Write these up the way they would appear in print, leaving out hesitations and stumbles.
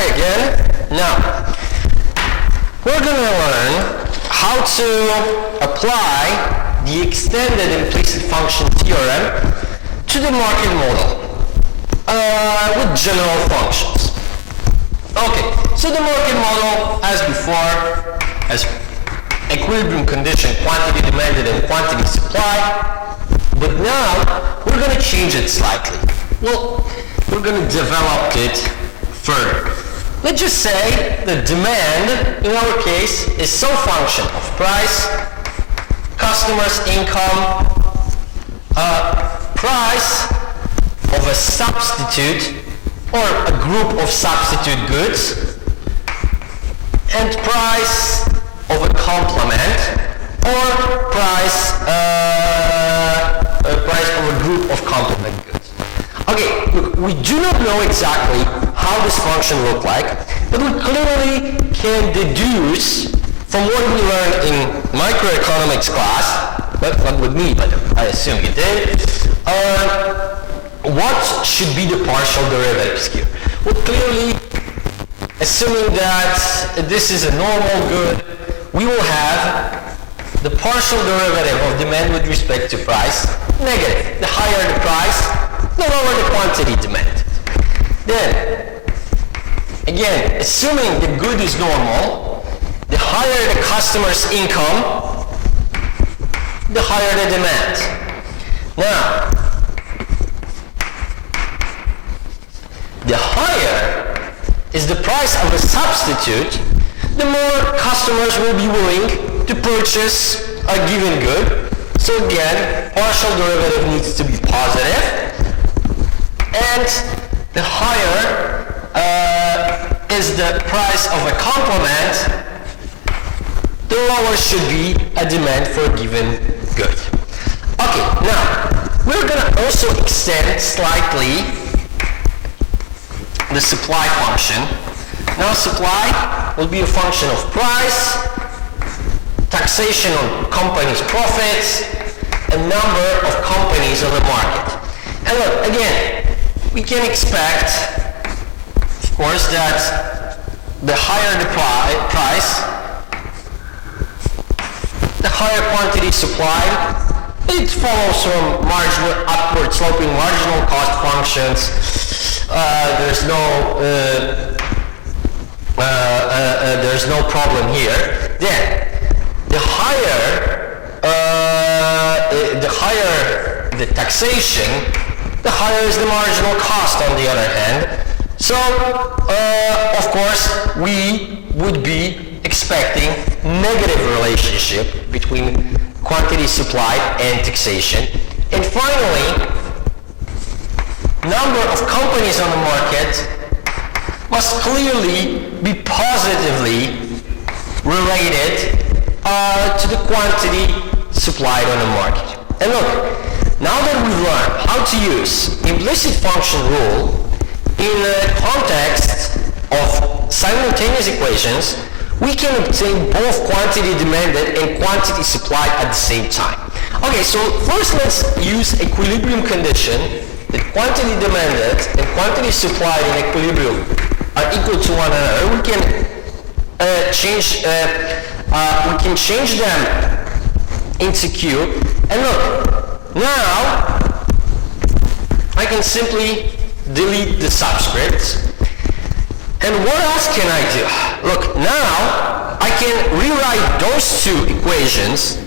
Hi again. Now, we're going to learn how to apply the extended implicit function theorem to the market model with general functions. Okay, so the market model, as before, has equilibrium condition, quantity demanded and quantity supply, but now we're going to change it slightly. Well, we're going to develop it further. Let's just say the demand, in our case, is some function of price, customer's income, price of a substitute or a group of substitute goods, and price of a complement, or price of a group of complement goods. Okay, look, we do not know exactly how this function looks like, but we clearly can deduce from what we learned in microeconomics class, but not with me, but I assume you did, what should be the partial derivatives here. Well, clearly, assuming that this is a normal good, we will have the partial derivative of demand with respect to price negative. The higher the price, the lower the quantity demanded. Then, again, assuming the good is normal, the higher the customer's income, the higher the demand. Now, the higher is the price of a substitute, the more customers will be willing to purchase a given good. So again, partial derivative needs to be positive. And the higher is the price of a complement, the lower should be a demand for a given good. Okay, now, we're going to also extend slightly the supply function. Now supply will be a function of price, taxation on companies' profits, and number of companies on the market. And look, again, we can expect, of course, that the higher the price, the higher quantity supplied. It follows from marginal upward sloping marginal cost functions. There's no problem here. Then, the higher the taxation, the higher is the marginal cost on the other hand. So, of course, we would be expecting negative relationship between quantity supplied and taxation. And finally, number of companies on the market must clearly be positively related to the quantity supplied on the market. And look, now that we've learned how to use implicit function rule in the context of simultaneous equations, we can obtain both quantity demanded and quantity supplied at the same time. Okay, so first let's use equilibrium condition that quantity demanded and quantity supplied in equilibrium are equal to one another. We can change them into Q. And look, now I can simply delete the subscripts. And what else can I do? Look, now I can rewrite those two equations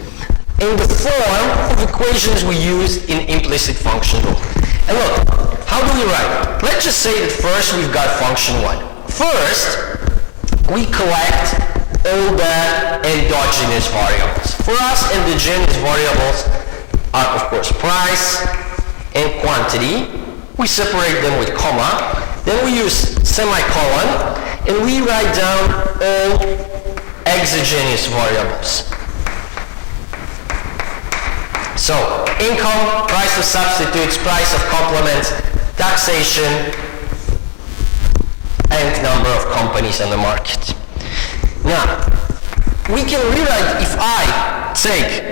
in the form of equations we used in implicit function rule. And look, how do we write? Let's just say that first we've got function 1. First, we collect all the endogenous variables. For us, endogenous variables are, of course, price and quantity. We separate them with comma. Then we use semicolon, and we write down all exogenous variables. So, income, price of substitutes, price of complements, taxation, and number of companies on the market. Now, we can rewrite, if I take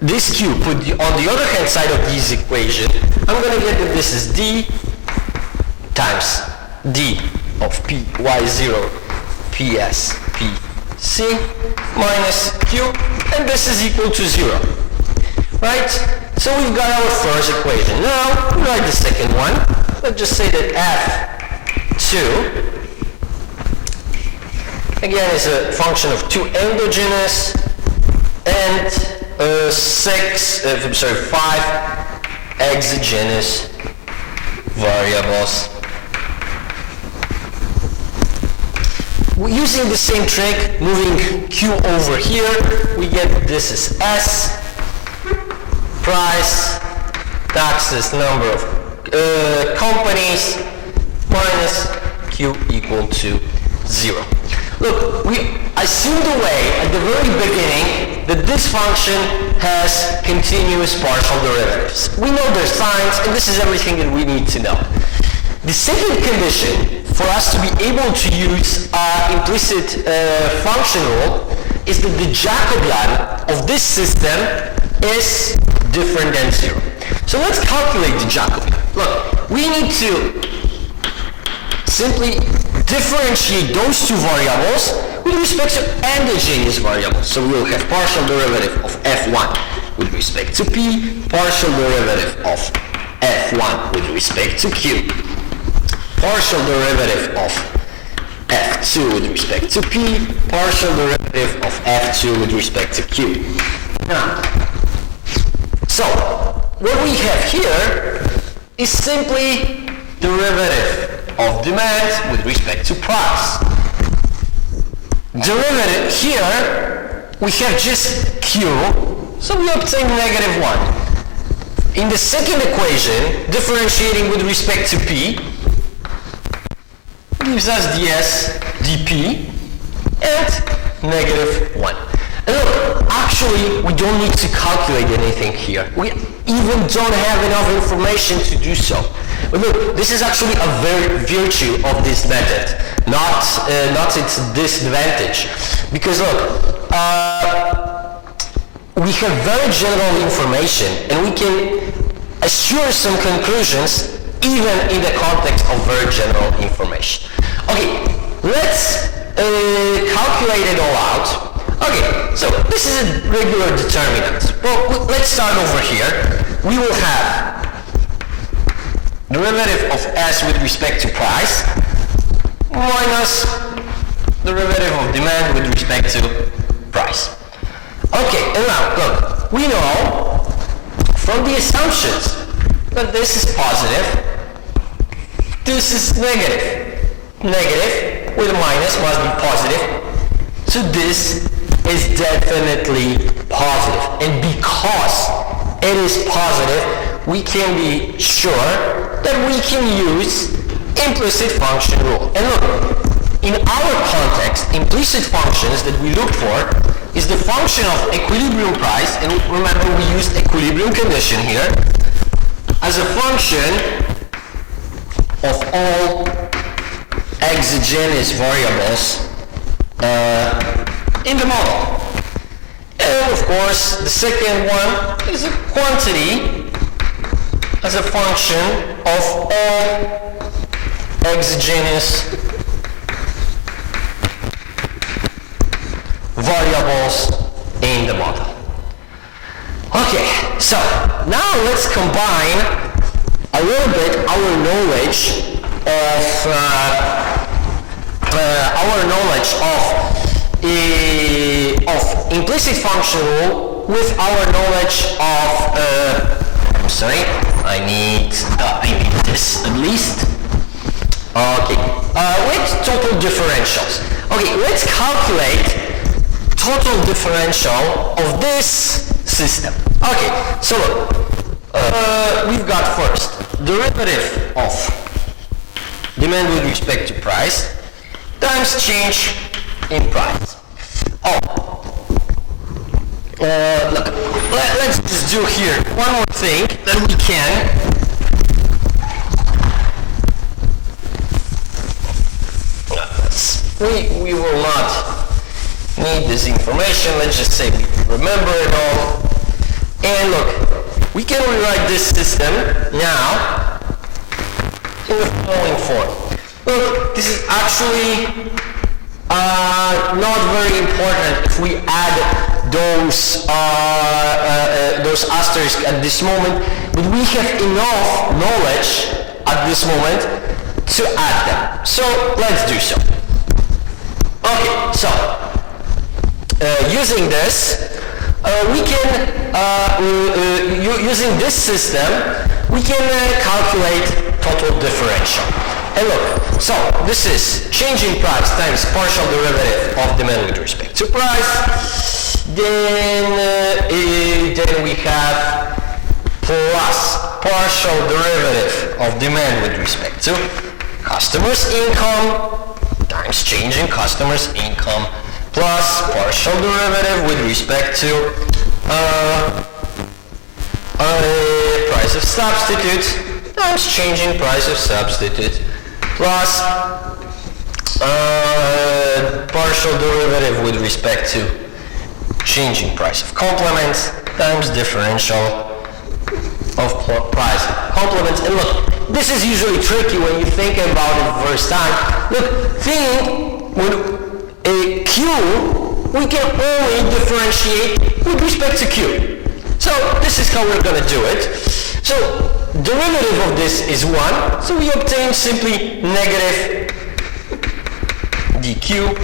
this Q, put on the other hand side of this equation, I'm going to get that this is D times D of P Y0 PS PC minus Q, and this is equal to 0. Right? So we've got our first equation. Now, we write the second one. Let's just say that F2, again, is a function of 2 endogenous and 5 exogenous variables. Using the same trick, moving Q over here, we get this is S, price, taxes, number of companies, minus Q equal to 0. Look, we assumed away at the very beginning that this function has continuous partial derivatives. We know their signs, and this is everything that we need to know. The second condition for us to be able to use implicit function rule is that the Jacobian of this system is different than 0. So let's calculate the Jacobian. Look, we need to simply differentiate those two variables with respect to endogenous variables. So we will have partial derivative of F1 with respect to P, partial derivative of F1 with respect to Q, partial derivative of F2 with respect to P, partial derivative of F2 with respect to Q. Now, so what we have here is simply derivative of demand with respect to price. Derivative here, we have just Q, so we obtain negative 1. In the second equation, differentiating with respect to P gives us ds dP and negative 1. And look, actually, we don't need to calculate anything here. We even don't have enough information to do so. But look, this is actually a very virtue of this method, not its disadvantage. Because look, we have very general information, and we can assure some conclusions even in the context of very general information. Okay, let's calculate it all out. Okay, so this is a regular determinant. Well, let's start over here. We will have derivative of S with respect to price minus derivative of demand with respect to price. Okay, and now, look, we know from the assumptions that this is positive, this is negative. Negative with a minus must be positive, so this is definitely positive. And because it is positive, we can be sure that we can use implicit function rule. And look, in our context, implicit functions that we look for is the function of equilibrium price, and remember we used equilibrium condition here, as a function of all exogenous variables in the model. And of course, the second one is a quantity as a function of all exogenous variables in the model. Okay, so now let's combine a little bit our knowledge of implicit function rule with our knowledge of I'm sorry, I need this at least. Okay, with total differentials. Okay, let's calculate total differential of this system. Okay, so look, we've got first derivative of demand with respect to price times change in price. Oh, look, let's just do here one more thing that we can. We will not need this information. Let's just say we remember it all. And look, we can rewrite this system now in the following form. Look, this is actually not very important if we add those asterisks at this moment, but we have enough knowledge at this moment to add them. So let's do so. Okay, so using this, we can, using this system, we can calculate total differential. And look, so this is change in price times partial derivative of demand with respect to price. Then we have plus partial derivative of demand with respect to customer's income times change in customer's income plus partial derivative with respect to price of substitute times change in price of substitute plus partial derivative with respect to change in price of complements times differential of price of complements. And look, this is usually tricky when you think about it the first time. Look, think with a Q, we can only differentiate with respect to Q. So this is how we're going to do it. So derivative of this is 1, so we obtain simply negative dq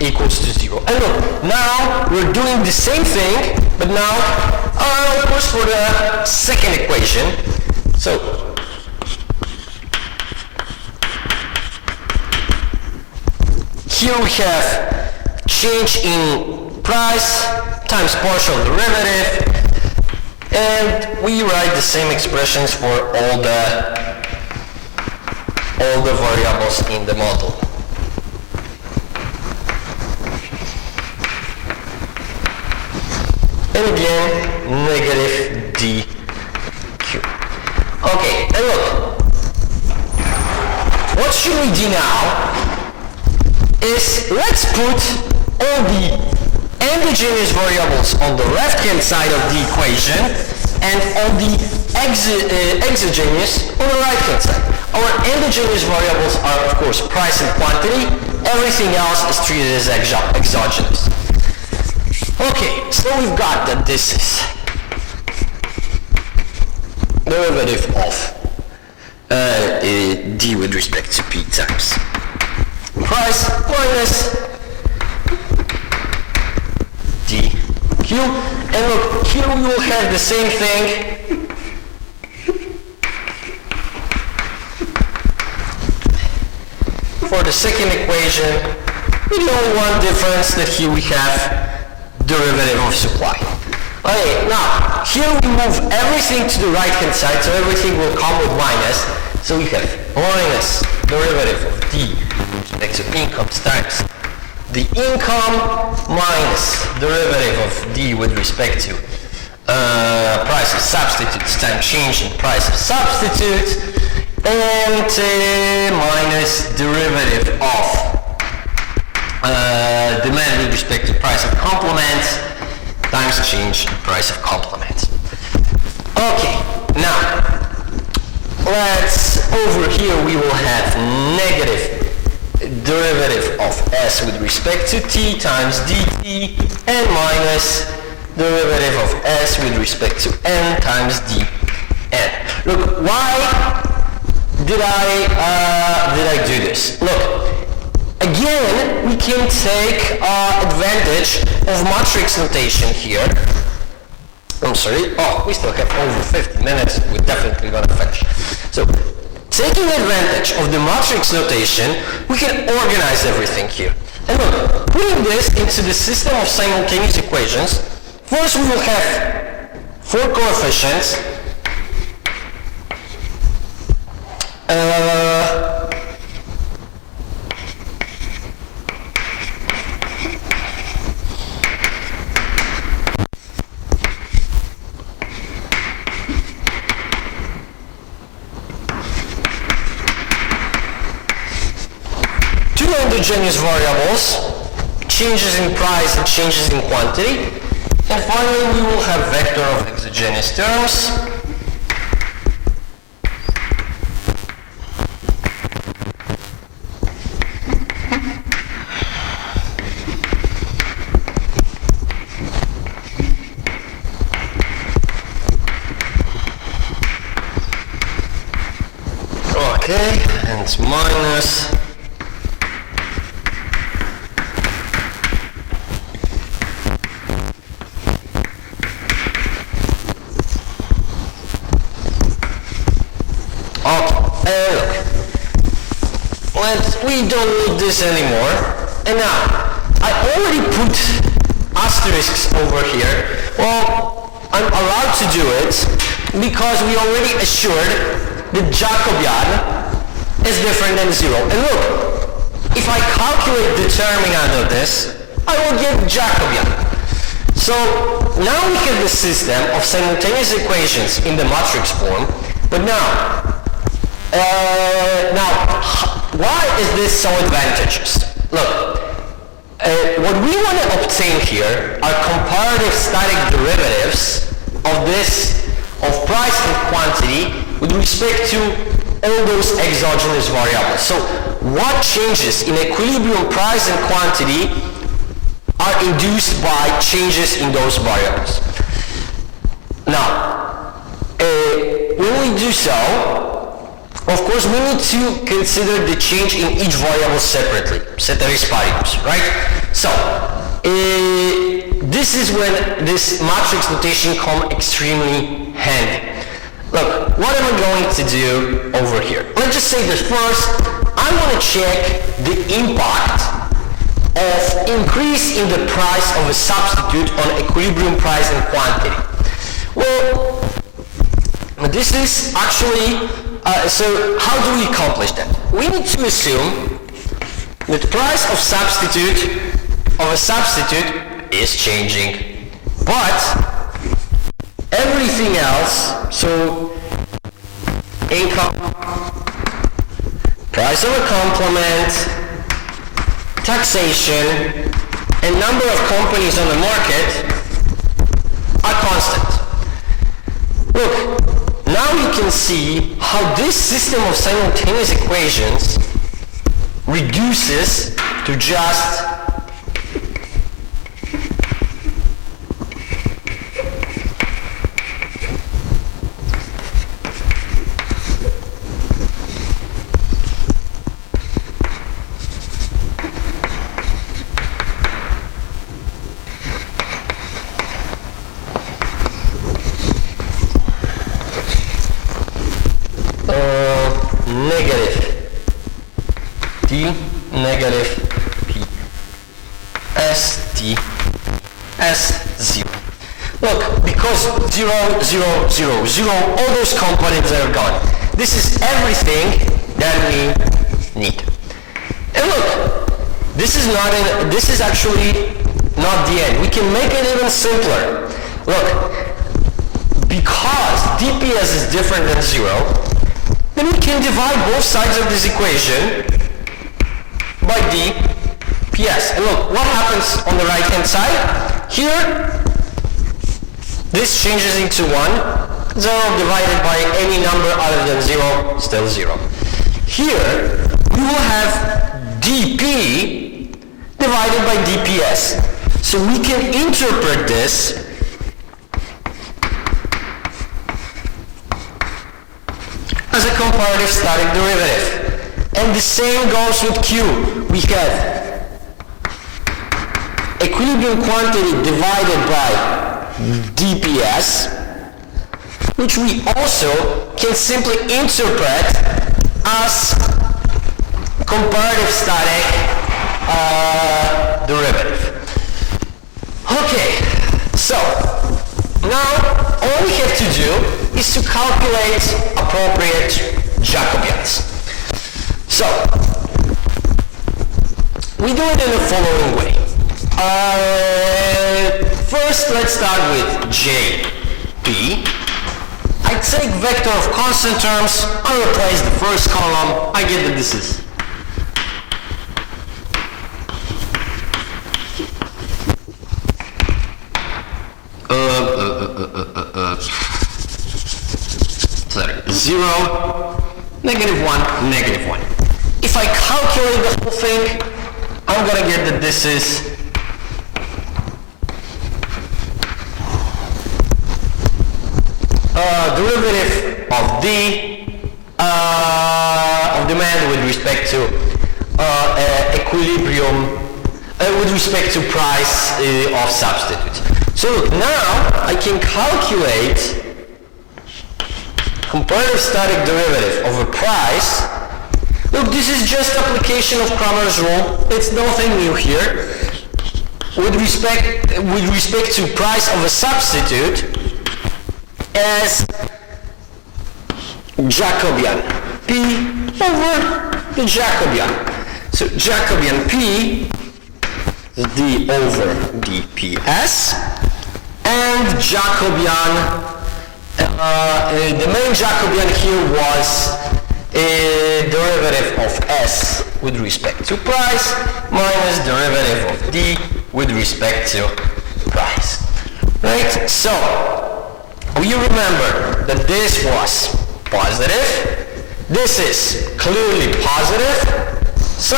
equals to 0. And look, now we're doing the same thing, but now, of course, for the second equation. So here we have change in price times partial derivative, and we write the same expressions for all the variables in the model. And again, negative dq. Okay, and look, what should we do now is let's put all the endogenous variables on the left-hand side of the equation and all the exogenous on the right-hand side. Our endogenous variables are, of course, price and quantity. Everything else is treated as exogenous. Okay, so we've got that this is derivative of d with respect to p times price minus dq. And look, here we will have the same thing. For the second equation, with only one difference, that here we have derivative of supply. Okay, now, here we move everything to the right-hand side, so everything will come with minus. So we have minus derivative of d with respect to incomes times the income minus derivative of d with respect to price of substitutes times change in price of substitute, and minus derivative of demand with respect to price of complements times change in price of complements. Okay, now let's, over here we will have negative derivative of s with respect to t times dt, and minus derivative of s with respect to n times dn. Look, why did I do this? Look, again, we can take advantage of matrix notation here. I'm sorry. Oh, we still have over 50 minutes. We're definitely going to finish. So, taking advantage of the matrix notation, we can organize everything here. And look, putting this into the system of simultaneous equations, first we will have 4 coefficients. Two endogenous variables, changes in price and changes in quantity, and finally we will have vector of exogenous terms. Okay, and minus we don't need this anymore. And now, I already put asterisks over here. Well, I'm allowed to do it because we already assured that Jacobian is different than 0. And look, if I calculate the determinant of this, I will get Jacobian. So now we have the system of simultaneous equations in the matrix form, but now why is this so advantageous? Look, what we want to obtain here are comparative static derivatives of price and quantity with respect to all those exogenous variables. So what changes in equilibrium price and quantity are induced by changes in those variables? Now, when we do so, of course, we need to consider the change in each variable separately, ceteris paribus, right? So, this is when this matrix notation comes extremely handy. Look, what am I going to do over here? Let's just say that first, I want to check the impact of increase in the price of a substitute on equilibrium price and quantity. Well, this is actually so how do we accomplish that? We need to assume that the price of a substitute is changing, but everything else, so income, price of a complement, taxation, and number of companies on the market are constant. Look, now you can see how this system of simultaneous equations reduces to just negative d negative p s t s 0. Look, because 0, 0, 0, 0, all those components are gone. This is everything that we need. And look, this is actually not the end. We can make it even simpler. Look, because dps is different than 0, then we can divide both sides of this equation by dps. And look, what happens on the right-hand side? Here, this changes into 1. 0 divided by any number other than 0, still 0. Here, we will have dp divided by dps. So we can interpret this as a comparative static derivative. And the same goes with Q. We have equilibrium quantity divided by dps, which we also can simply interpret as comparative static derivative. Okay, so now all we have to do is to calculate appropriate Jacobians. So, we do it in the following way. First, let's start with JP. I take vector of constant terms, I replace the first column, I get that this is sorry, 0, -1, -1. If I calculate the whole thing, I'm gonna get that this is derivative of d respect to equilibrium, with respect to price of substitute. So look, now I can calculate comparative static derivative of a price. Look, this is just application of Cramer's rule. It's nothing new here. With respect to price of a substitute as Jacobian P over the Jacobian. So Jacobian P is D over dPs, and Jacobian, the main Jacobian here was a derivative of S with respect to price minus derivative of D with respect to price. Right? So, you remember that this was positive, this is clearly positive, so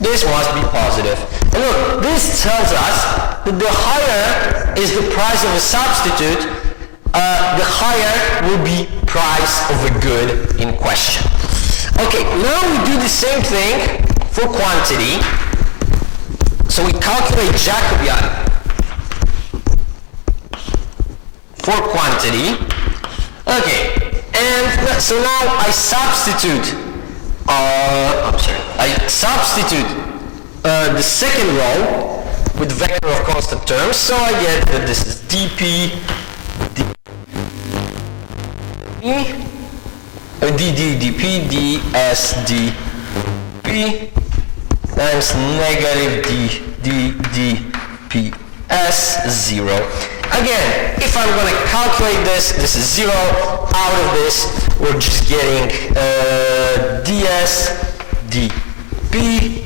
this must be positive. And look, this tells us that the higher is the price of a substitute, the higher will be price of a good in question. Okay, now we do the same thing for quantity. So we calculate Jacobian for quantity. Okay, and so now I substitute the second row with vector of constant terms, so I get that this is dP dP ds dP times negative dPs 0. Again, if I'm going to calculate this is 0. Out of this, we're just getting ds dP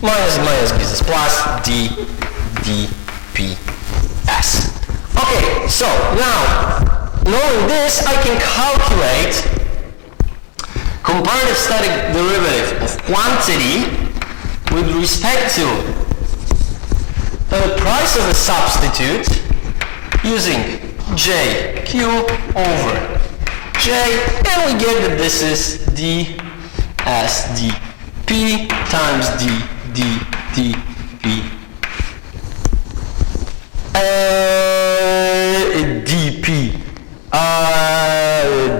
minus gives us plus dPs. Okay, so now, knowing this, I can calculate comparative static derivative of quantity with respect to the price of a substitute using JQ over J, and we get that this is D as dP times dP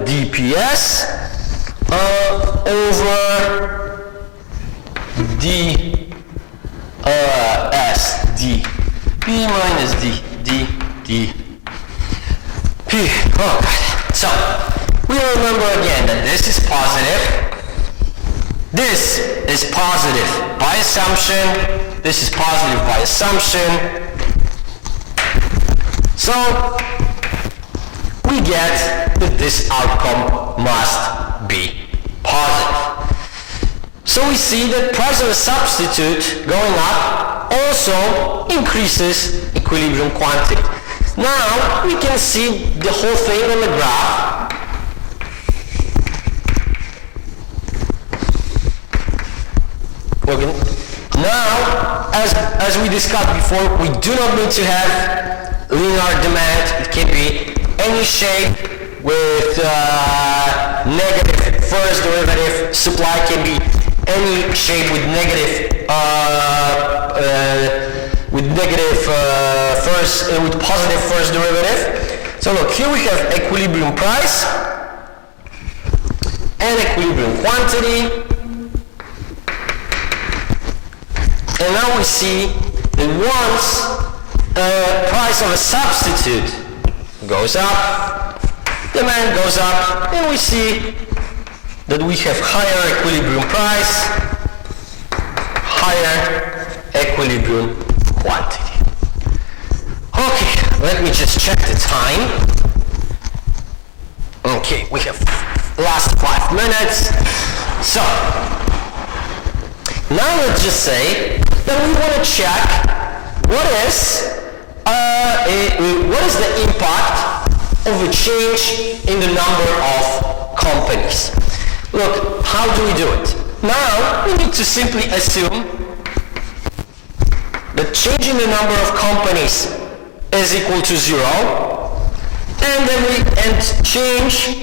dPs over ds dP minus dP. Oh God. So we remember again that this is positive. This is positive by assumption. This is positive by assumption. So we get that this outcome must be positive. So we see that price of a substitute going up also increases equilibrium quantity. Now we can see the whole thing on the graph. Okay. Now, as we discussed before, we do not need to have linear demand. It can be any shape with negative first derivative. Supply can be any shape with negative with positive first derivative. So look, here we have equilibrium price and equilibrium quantity. And now we see that once price of a substitute goes up, demand goes up, and we see that we have higher equilibrium price, higher equilibrium quantity. Okay, let me just check the time. Okay, we have last 5 minutes. So, now let's just say that we want to check what is the impact of a change in the number of companies. Look, how do we do it? Now, we need to simply assume that change in the number of companies is equal to 0, and then change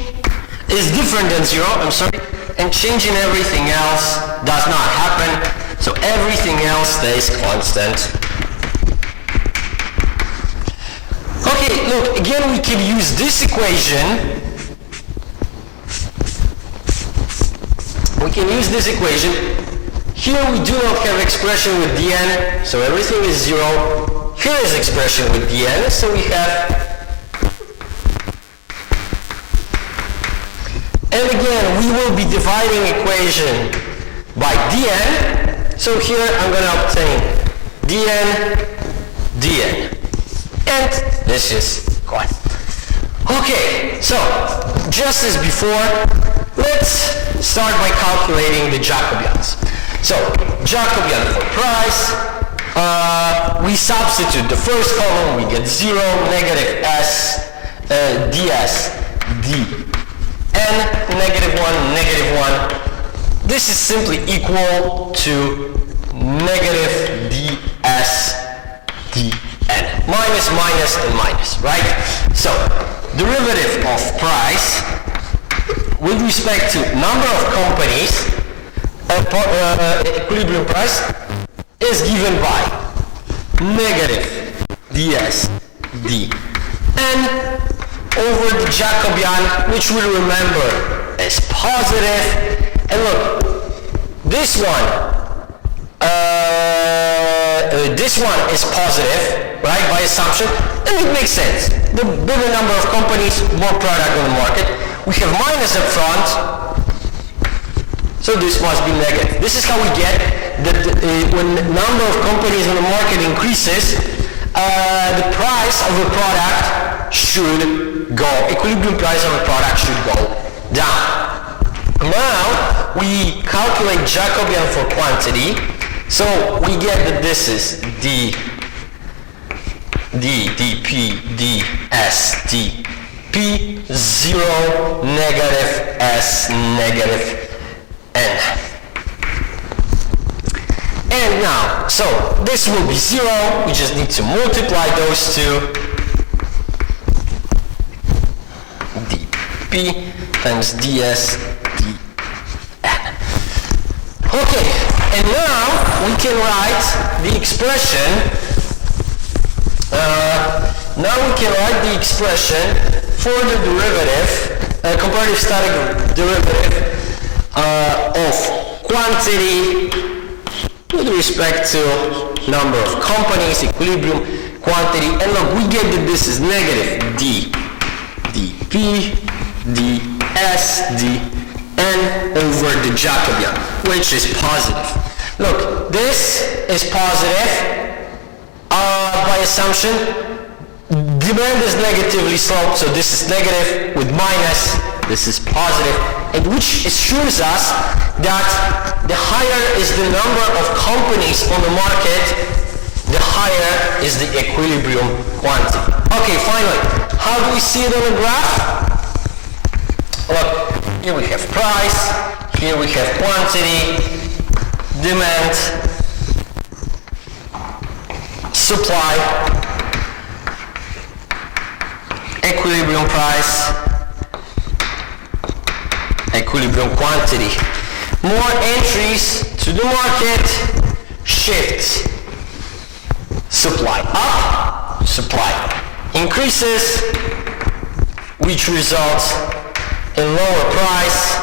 is different than 0, and changing everything else does not happen, so everything else stays constant. Okay, look, again we can use this equation. We can use this equation. Here we do not have expression with dn, so everything is 0. Here is expression with dn, so we have. And again, we will be dividing equation by dn. So here I'm going to obtain dn. And this is coin. Okay, so just as before, let's start by calculating the Jacobians. So Jacobian for price, we substitute the first column, we get 0, negative s, ds, d, n, negative 1, negative 1. This is simply equal to negative ds, dn. Minus, minus, and minus, right? So, derivative of price with respect to number of companies, equilibrium price, is given by negative ds, dn over the Jacobian, which we'll remember as positive. And look, this one is positive, right, by assumption, and it makes sense. The bigger number of companies, more product on the market. We have minus up front, so this must be negative. This is how we get that when the number of companies on the market increases, the price of a product should go, equilibrium price of a product should go down. Now, we calculate Jacobian for quantity, so we get that this is dp, ds, dp, 0, negative s, negative n. And now, so this will be 0, we just need to multiply those two. dp times ds, dn. Okay, and now we can write the expression. For the derivative, comparative static derivative of quantity with respect to number of companies, equilibrium, quantity, and look, we get that this is negative dp, ds, dn over the Jacobian, which is positive. Look, this is positive by assumption. Demand is negatively sloped, so this is negative with minus, this is positive, and which assures us that the higher is the number of companies on the market, the higher is the equilibrium quantity. Okay, finally, how do we see it on the graph? Look, here we have price, here we have quantity, demand, supply, equilibrium price, equilibrium quantity. More entries to the market, shift. Supply up, supply increases, which results in lower price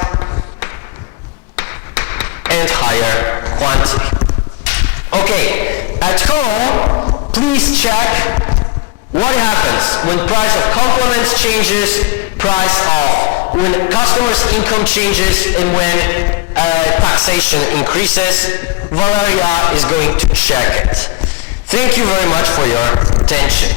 and higher quantity. Okay, at home, please check what happens when price of complements changes, when customers' income changes, and when taxation increases. Valeria is going to check it. Thank you very much for your attention.